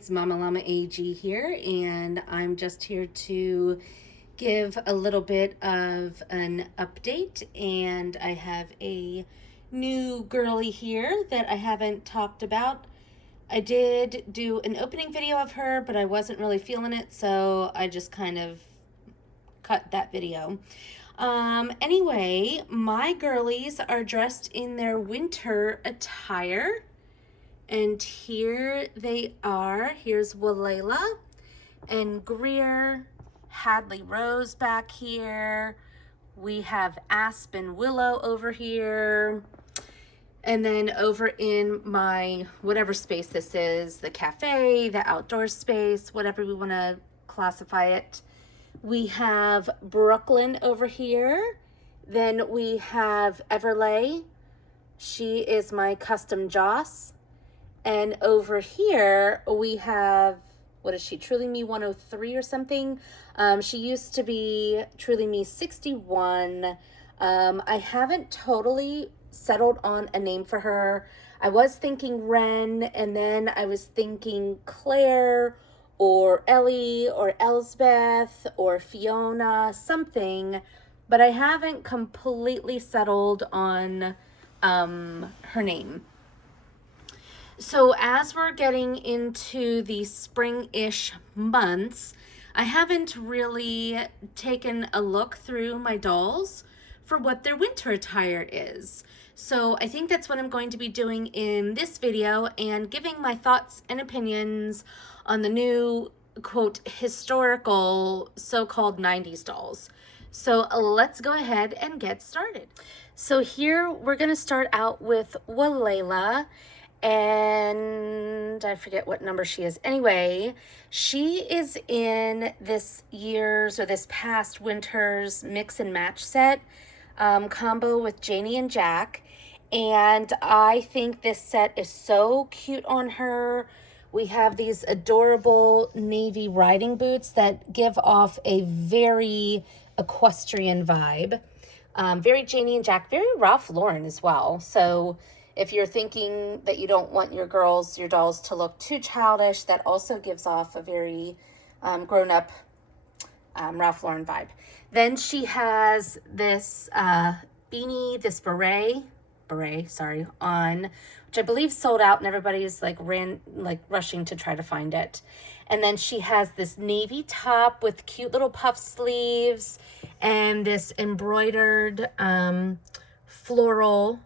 it's Mama Llama AG here, and I'm just here to give a little bit of an update. And I have a new girly here that I haven't talked about. I did do an opening video of her, but I wasn't really feeling it, so I just kind of cut that video. Anyway, my girlies are dressed in their winter attire. And here they are. Here's Walela and Greer, Hadley Rose back here. We have Aspen Willow over here. And then over in my whatever space this is, the cafe, the outdoor space, whatever we want to classify it, we have Brooklyn over here. Then we have Everlay. She is my custom Joss. And over here we have, what is she, Truly Me 103 or something? She used to be Truly Me 61. I haven't totally settled on a name for her. I was thinking Ren, and then I was thinking Claire or Ellie or Elsbeth or Fiona, something, but I haven't completely settled on her name. So as we're getting into the spring-ish months, I haven't really taken a look through my dolls for what their winter attire is. So I think that's what I'm going to be doing in this video, and giving my thoughts and opinions on the new, quote, historical so-called 90s dolls. So let's go ahead and get started. So here we're going to start out with Walela. And I forget what number she is. Anyway, she is in this year's or this past winter's mix and match set combo with Janie and Jack. And I think this set is so cute on her. We have these adorable navy riding boots that give off a very equestrian vibe. Very Janie and Jack, very Ralph Lauren as well. So if you're thinking that you don't want your dolls to look too childish, that also gives off a very grown-up Ralph Lauren vibe. Then she has this beanie, this beret, on, which I believe sold out, and everybody's rushing to try to find it. And then she has this navy top with cute little puff sleeves and this embroidered floral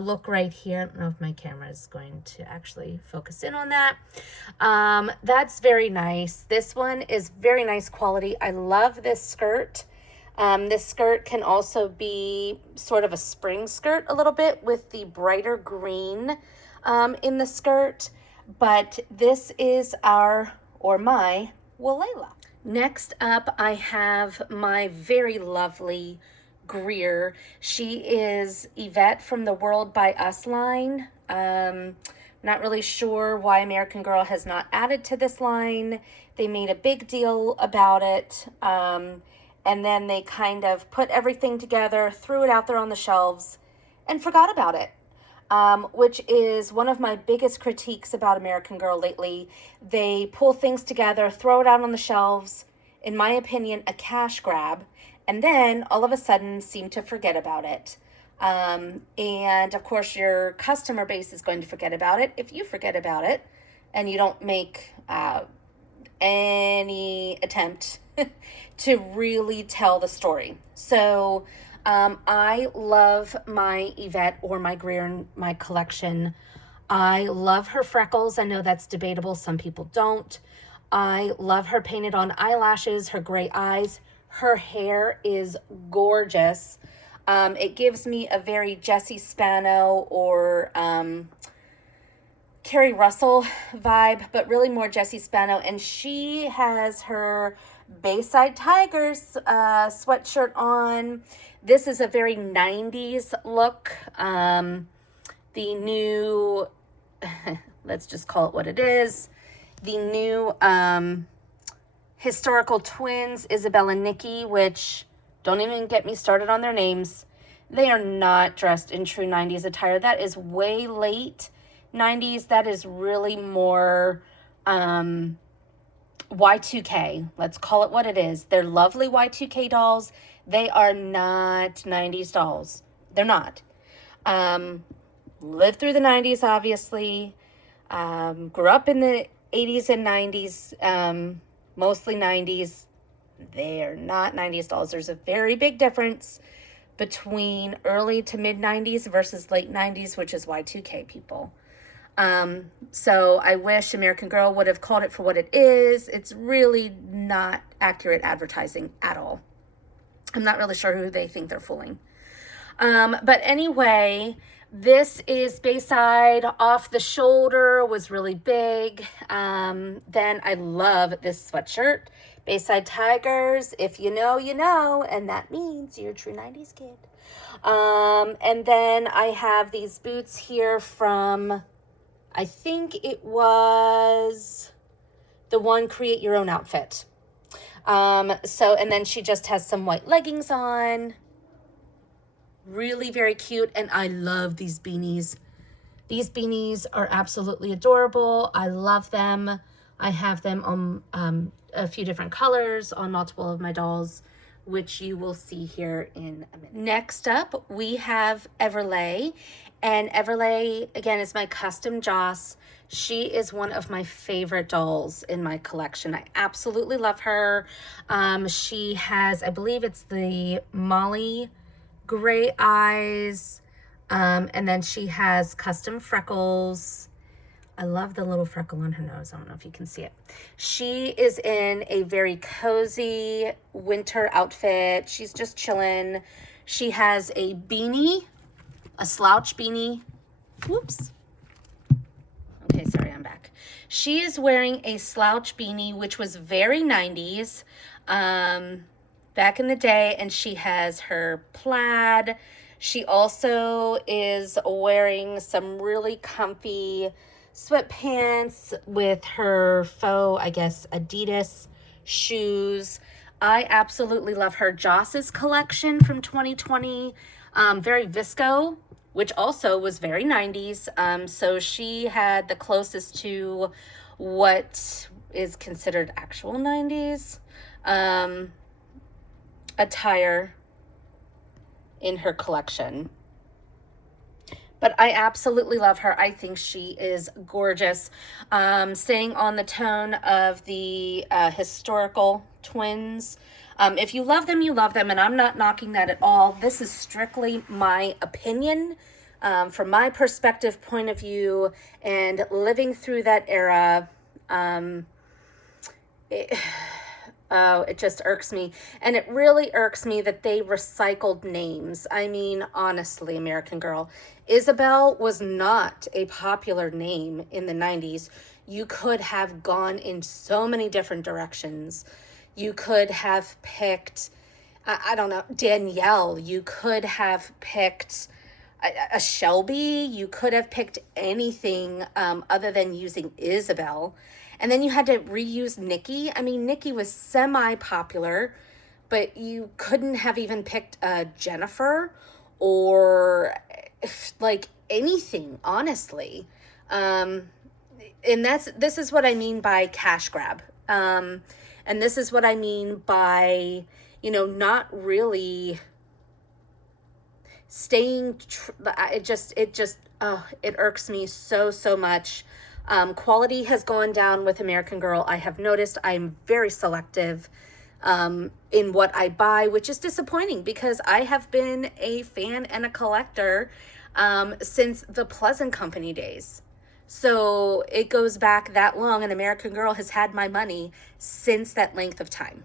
look right here. I don't know if my camera is going to actually focus in on that. That's very nice. This one is very nice quality. I love this skirt. This skirt can also be sort of a spring skirt a little bit with the brighter green in the skirt. But this is my Walela. Next up, I have my very lovely Greer. She is Yvette from the World by Us line. Not really sure why American Girl has not added to this line. They made a big deal about it, and then they kind of put everything together, threw it out there on the shelves, and forgot about it, which is one of my biggest critiques about American Girl lately. They pull things together, throw it out on the shelves, in my opinion, a cash grab, and then all of a sudden seem to forget about it. And of course your customer base is going to forget about it if you forget about it and you don't make any attempt to really tell the story. So I love my Yvette or my Greer in my collection. I love her freckles. I know that's debatable. Some people don't. I love her painted on eyelashes, her gray eyes. Her hair is gorgeous. It gives me a very Jessie Spano or Carrie Russell vibe, but really more Jessie Spano. And she has her Bayside Tigers sweatshirt on. This is a very 90s look. The new, let's just call it what it is. The new historical twins, Isabel and Nikki, which, don't even get me started on their names. They are not dressed in true 90s attire. That is way late 90s. That is really more Y2K. Let's call it what it is. They're lovely Y2K dolls. They are not 90s dolls. They're not. Lived through the 90s, obviously. Grew up in the 80s and 90s, mostly 90s. They're not 90s dolls. There's a very big difference between early to mid 90s versus late 90s, which is Y2K, people. So I wish American Girl would have called it for what it is. It's really not accurate advertising at all. I'm not really sure who they think they're fooling. But anyway, this is Bayside Off the Shoulder, was really big. Then I love this sweatshirt, Bayside Tigers. If you know, you know, and that means you're a true 90s kid. And then I have these boots here from, I think it was the one Create Your Own Outfit. And then she just has some white leggings on. Really very cute. And I love these beanies. These beanies are absolutely adorable. I love them. I have them on a few different colors on multiple of my dolls, which you will see here in a minute. Next up, we have Everleigh. And Everleigh, again, is my custom Joss. She is one of my favorite dolls in my collection. I absolutely love her. She has, I believe it's the Molly gray eyes. And then she has custom freckles. I love the little freckle on her nose. I don't know if you can see it. She is in a very cozy winter outfit. She's just chilling. She has a beanie, a slouch beanie. Whoops. Okay, sorry, I'm back. She is wearing a slouch beanie, which was very 90s back in the day, and she has her plaid. She also is wearing some really comfy sweatpants with her faux, I guess, Adidas shoes. I absolutely love her Joss's collection from 2020, very visco, which also was very 90s. So she had the closest to what is considered actual 90s attire in her collection. But I absolutely love her. I think she is gorgeous. Staying on the tone of the historical twins. If you love them, you love them, and I'm not knocking that at all. This is strictly my opinion, from my perspective point of view, and living through that era. It just irks me. And it really irks me that they recycled names. I mean, honestly, American Girl, Isabel was not a popular name in the 90s. You could have gone in so many different directions. You could have picked, I don't know, Danielle. You could have picked a Shelby. You could have picked anything other than using Isabel. And then you had to reuse Nikki. I mean, Nikki was semi-popular, but you couldn't have even picked Jennifer or like anything, honestly. And this is what I mean by cash grab. And this is what I mean by, you know, not really staying, it irks me so much. Quality has gone down with American Girl. I have noticed I'm very selective in what I buy, which is disappointing because I have been a fan and a collector since the Pleasant Company days. So it goes back that long, and American Girl has had my money since that length of time.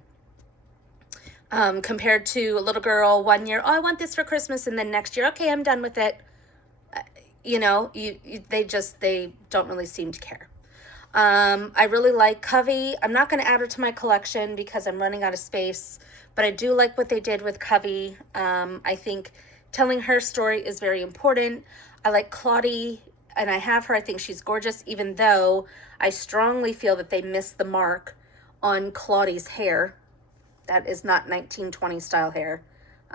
Compared to a little girl, 1 year, oh, I want this for Christmas, and then next year, okay, I'm done with it. You know, they don't really seem to care. I really like Covey. I'm not going to add her to my collection because I'm running out of space, but I do like what they did with Covey. I think telling her story is very important. I like Claudie, and I have her. I think she's gorgeous, even though I strongly feel that they missed the mark on Claudie's hair. That is not 1920 style hair.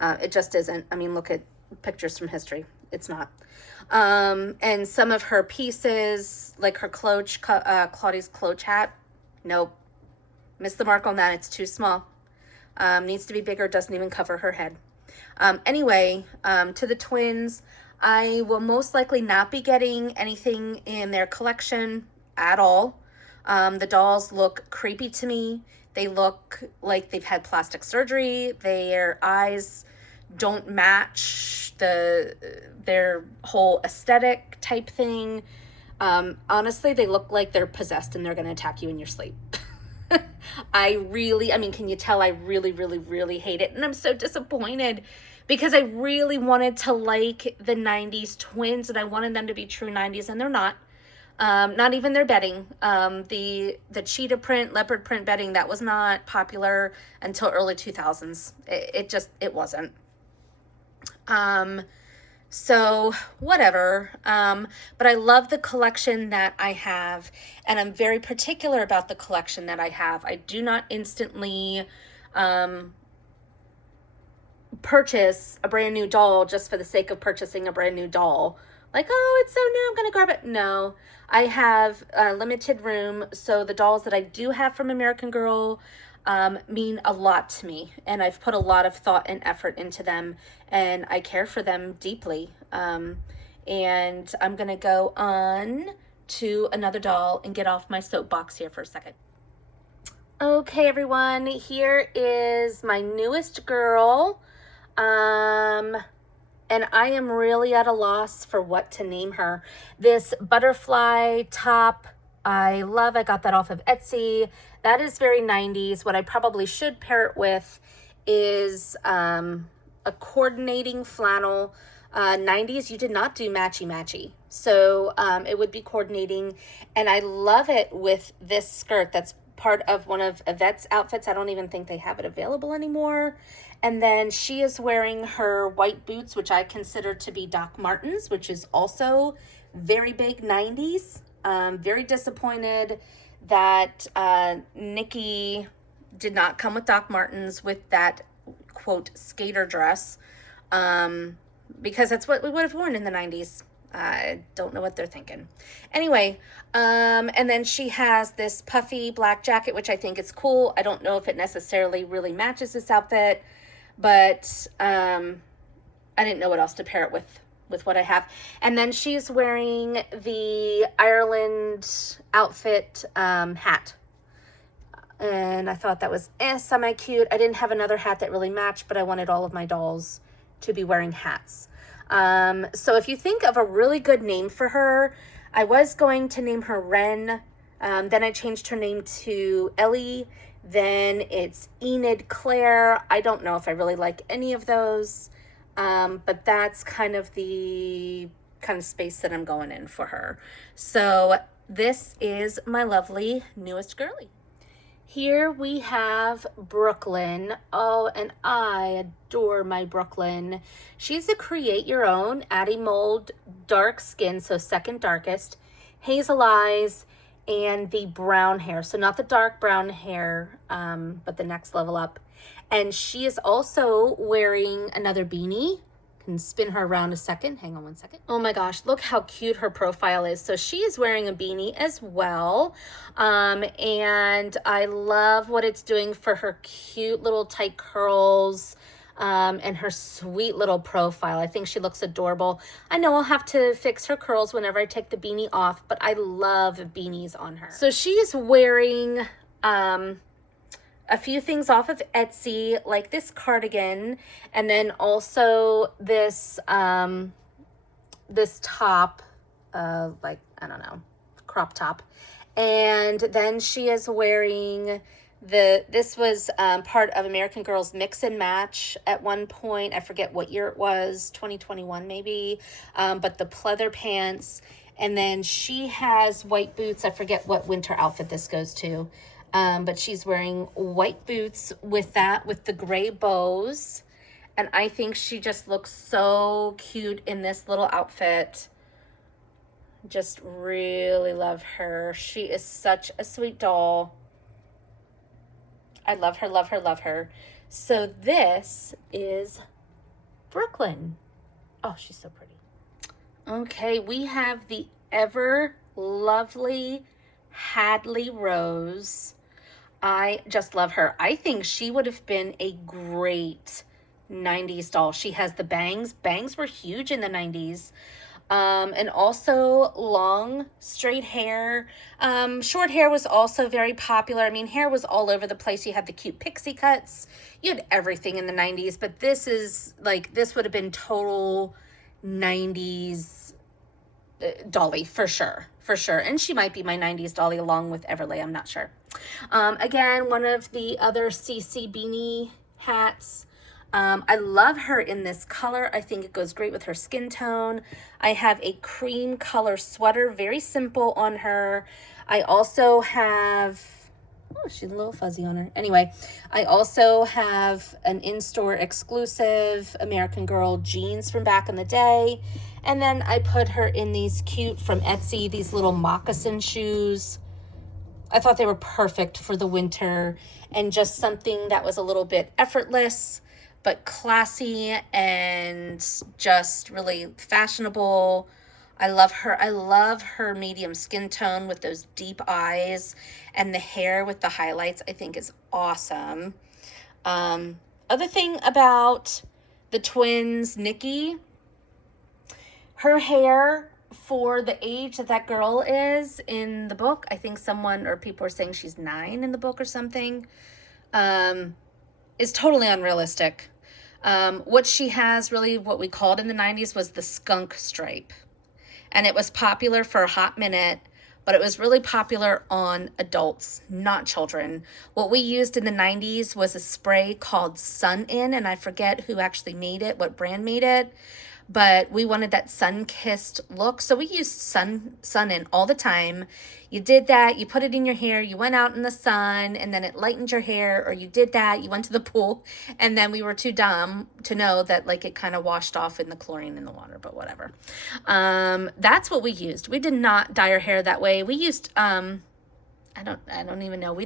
It just isn't. I mean, look at pictures from history. It's not. And some of her pieces, like her Claudia's Cloche hat, nope. Missed the mark on that. It's too small. Needs to be bigger. Doesn't even cover her head. Anyway, to the twins, I will most likely not be getting anything in their collection at all. The dolls look creepy to me. They look like they've had plastic surgery. Their eyes don't match their whole aesthetic type thing. Honestly, they look like they're possessed and they're going to attack you in your sleep. I mean, can you tell I really, really, really hate it? And I'm so disappointed because I really wanted to like the 90s twins and I wanted them to be true 90s, and they're not. Not even their bedding. The cheetah print, leopard print bedding, that was not popular until early 2000s. It wasn't. So whatever. But I love the collection that I have, and I'm very particular about the collection that I have. I do not instantly purchase a brand new doll just for the sake of purchasing a brand new doll. Like, oh, it's so new, I'm gonna grab it. No, I have a limited room, so the dolls that I do have from American Girl mean a lot to me, and I've put a lot of thought and effort into them, and I care for them deeply. And I'm gonna go on to another doll and get off my soapbox here for a second. Okay, everyone, here is my newest girl. And I am really at a loss for what to name her. This butterfly top, I love. I got that off of Etsy. That is very 90s. What I probably should pair it with is a coordinating flannel. 90s, you did not do matchy-matchy. So it would be coordinating. And I love it with this skirt that's part of one of Yvette's outfits. I don't even think they have it available anymore. And then she is wearing her white boots, which I consider to be Doc Martens, which is also very big 90s. Very disappointed that Nikki did not come with Doc Martens with that, quote, skater dress, because that's what we would have worn in the 90s. I don't know what they're thinking. Anyway, and then she has this puffy black jacket, which I think is cool. I don't know if it necessarily really matches this outfit, but I didn't know what else to pair it with what I have. And then she's wearing the Ireland outfit hat. And I thought that was semi-cute. I didn't have another hat that really matched, but I wanted all of my dolls to be wearing hats. So if you think of a really good name for her, I was going to name her Ren. Then I changed her name to Ellie. Then it's Enid Claire. I don't know if I really like any of those. But that's kind of the space that I'm going in for her. So this is my lovely newest girly. Here we have Brooklyn. Oh, and I adore my Brooklyn. She's a create your own Addie mold, dark skin, so second darkest, hazel eyes, and the brown hair. So not the dark brown hair, but the next level up. And she is also wearing another beanie. Can spin her around a second. Hang on one second. Oh my gosh, look how cute her profile is. So she is wearing a beanie as well. And I love what it's doing for her cute little tight curls and her sweet little profile. I think she looks adorable. I know I'll have to fix her curls whenever I take the beanie off, but I love beanies on her. So she is wearing a few things off of Etsy, like this cardigan, and then also this this top, like, I don't know, crop top. And then she is wearing this was part of American Girl's Mix and Match at one point. I forget what year it was, 2021 maybe, but the pleather pants. And then she has white boots. I forget what winter outfit this goes to. But she's wearing white boots with the gray bows. And I think she just looks so cute in this little outfit. Just really love her. She is such a sweet doll. I love her, love her, love her. So this is Brooklyn. Oh, she's so pretty. Okay, we have the ever lovely Hadley Rose. I just love her. I think she would have been a great 90s doll. She has the bangs. Bangs were huge in the 90s. And also long straight hair. Short hair was also very popular. I mean, hair was all over the place. You had the cute pixie cuts. You had everything in the 90s, but this is like, this would have been total 90s Dolly for sure. For sure. And she might be my 90s Dolly along with Everleigh. I'm not sure. Again, one of the other CC Beanie hats. I love her in this color. I think it goes great with her skin tone. I have a cream color sweater, very simple on her. I also have, oh, she's a little fuzzy on her. Anyway, I also have an in-store exclusive American Girl jeans from back in the day. And then I put her in these cute from Etsy, these little moccasin shoes. I thought they were perfect for the winter and just something that was a little bit effortless, but classy and just really fashionable. I love her. I love her medium skin tone with those deep eyes, and the hair with the highlights I think is awesome. Other thing about the twins, Nikki, her hair for the age that that girl is in the book, I think someone or people are saying she's 9 in the book or something, is totally unrealistic. What she has, really what we called in the 90s, was the skunk stripe. And it was popular for a hot minute, but it was really popular on adults, not children. What we used in the 90s was a spray called Sun In, and I forget who actually made it, what brand made it, but we wanted that sun-kissed look. So we used Sun In all the time. You did that, you put it in your hair, you went out in the sun, and then it lightened your hair, or you did that, you went to the pool, and then we were too dumb to know that like it kind of washed off in the chlorine in the water, but whatever. That's what we used. We did not dye our hair that way. We used, I don't even know.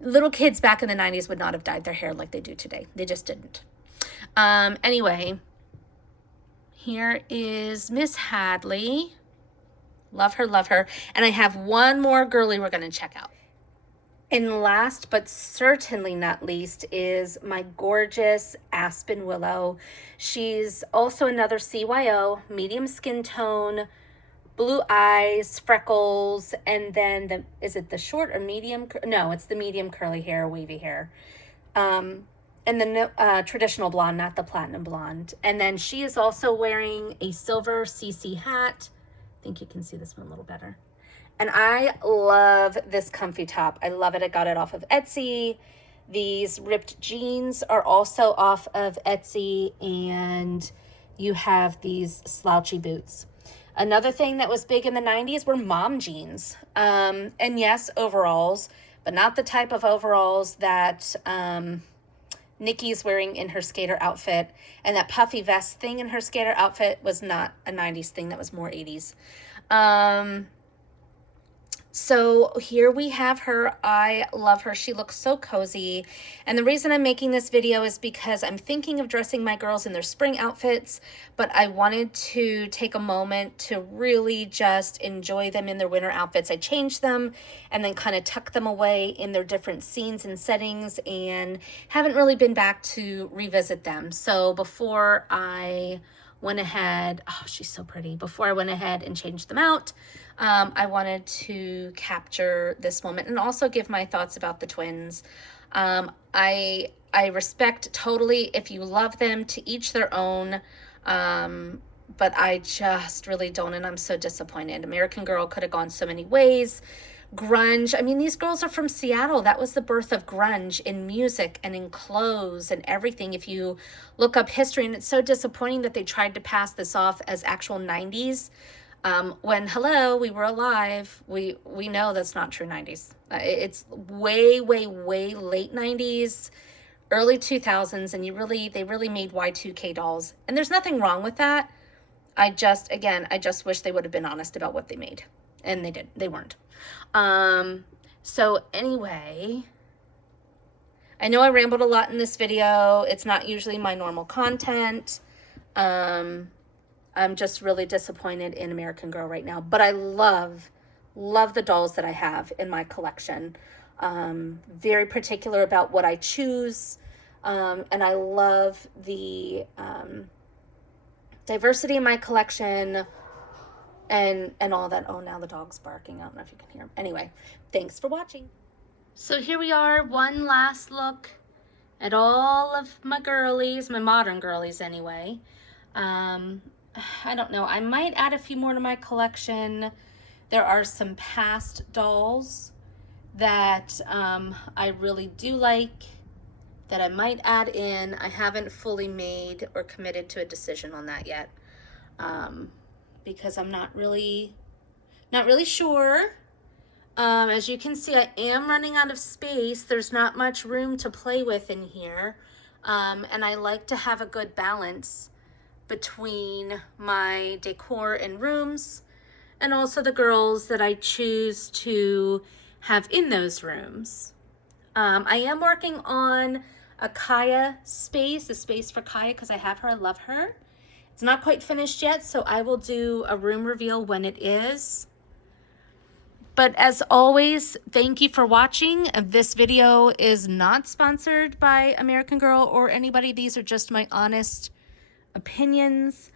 Little kids back in the 90s would not have dyed their hair like they do today. They just didn't. Anyway, here is Miss Hadley. Love her, love her. And I have one more girly we're going to check out. And last but certainly not least is my gorgeous Aspen Willow. She's also another CYO, medium skin tone, blue eyes, freckles, and then is it the short or medium? No, it's the medium curly hair, wavy hair. And the traditional blonde, not the platinum blonde. And then she is also wearing a silver CC hat. I think you can see this one a little better. And I love this comfy top. I love it. I got it off of Etsy. These ripped jeans are also off of Etsy. And you have these slouchy boots. Another thing that was big in the 90s were mom jeans. And yes, overalls, but not the type of overalls that Nikki's wearing in her skater outfit. And that puffy vest thing in her skater outfit was not a 90s thing. That was more 80s. So here we have her. I love her. She looks so cozy. And the reason I'm making this video is because I'm thinking of dressing my girls in their spring outfits, but I wanted to take a moment to really just enjoy them in their winter outfits. I changed them and then kind of tucked them away in their different scenes and settings, and haven't really been back to revisit them. So before I went ahead, oh, she's so pretty. Before I went ahead and changed them out, I wanted to capture this moment and also give my thoughts about the twins. I respect totally if you love them, to each their own, but I just really don't, and I'm so disappointed. American Girl could have gone so many ways. Grunge, I mean, these girls are from Seattle. That was the birth of grunge in music and in clothes and everything. If you look up history, and it's so disappointing that they tried to pass this off as actual 90s. When, hello, we were alive. We know that's not true 90s. It's way, way, way late 90s, early 2000s, and they really made Y2K dolls. And there's nothing wrong with that. I just wish they would have been honest about what they made. And they weren't. So anyway, I know I rambled a lot in this video. It's not usually my normal content. I'm just really disappointed in American Girl right now. But I love the dolls that I have in my collection. Very particular about what I choose. And I love the diversity in my collection and all that. Oh, now the dog's barking. I don't know if you can hear him. Anyway, thanks for watching. So here we are, one last look at all of my girlies, my modern girlies anyway. I don't know, I might add a few more to my collection. There are some past dolls that I really do like that I might add in. I haven't fully made or committed to a decision on that yet, because I'm not really sure. As you can see, I am running out of space. There's not much room to play with in here. And I like to have a good balance between my decor and rooms and also the girls that I choose to have in those rooms. I am working on a Kaya space, a space for Kaya, because I have her, I love her. It's not quite finished yet, so I will do a room reveal when it is. But as always, thank you for watching. This video is not sponsored by American Girl or anybody. These are just my honest opinions.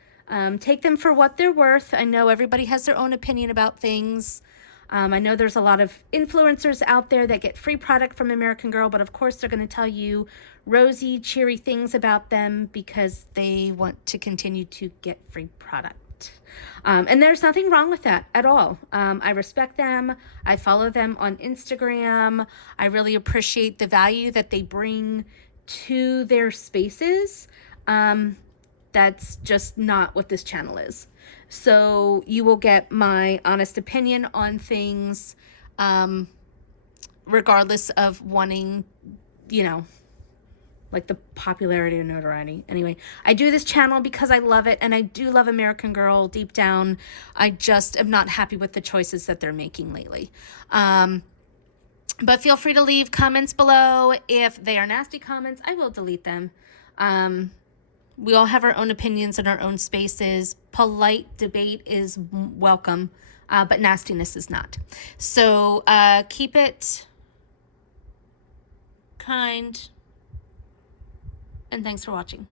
Take them for what they're worth. I know everybody has their own opinion about things. I know there's a lot of influencers out there that get free product from American Girl, but of course they're going to tell you rosy, cheery things about them because they want to continue to get free product. And there's nothing wrong with that at all. I respect them. I follow them on Instagram. I really appreciate the value that they bring to their spaces. That's just not what this channel is. So you will get my honest opinion on things, regardless of wanting, you know, like the popularity or notoriety. Anyway, I do this channel because I love it, and I do love American Girl deep down. I just am not happy with the choices that they're making lately. But feel free to leave comments below. If they are nasty comments, I will delete them. We all have our own opinions in our own spaces. Polite debate is welcome, but nastiness is not. So keep it kind. And thanks for watching.